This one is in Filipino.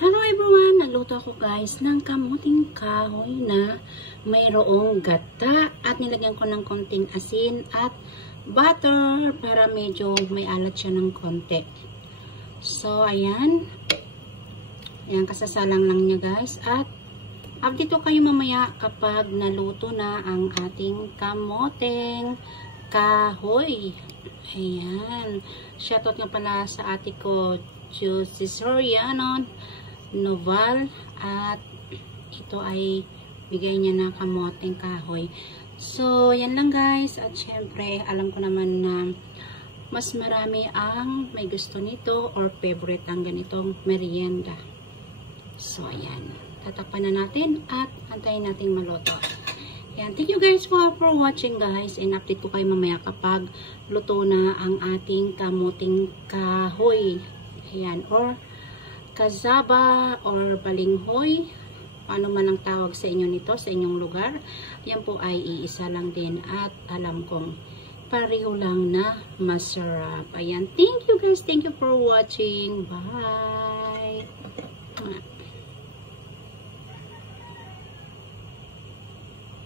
Hello everyone! Nagluto ako guys ng kamuting kahoy na mayroong gata at nilagyan ko ng konting asin at butter para medyo may alat siya ng konti. So, ayan. Ayan, kasasalang lang niya guys. At update ko kayo mamaya kapag naluto na ang ating kamoteng kahoy. Ayan. Shoutout nga pala sa ate ko, Juicy Soriano Noval, at ito ay bigay niya na kamoteng kahoy. So, yan lang guys. At syempre, alam ko naman na mas marami ang may gusto nito or favorite ang ganitong merienda. So, ayan. Tatakpan na natin at antayin natin maluto. Ayan. Thank you guys for watching guys. And update ko kayo mamaya kapag luto na ang ating kamuting kahoy. Ayan. Or kazaba or balinghoy, paano man ang tawag sa inyo nito, sa inyong lugar. Yan po ay iisa lang din at alam kong pareho lang na masarap. Ayan, thank you guys, thank you for watching. Bye!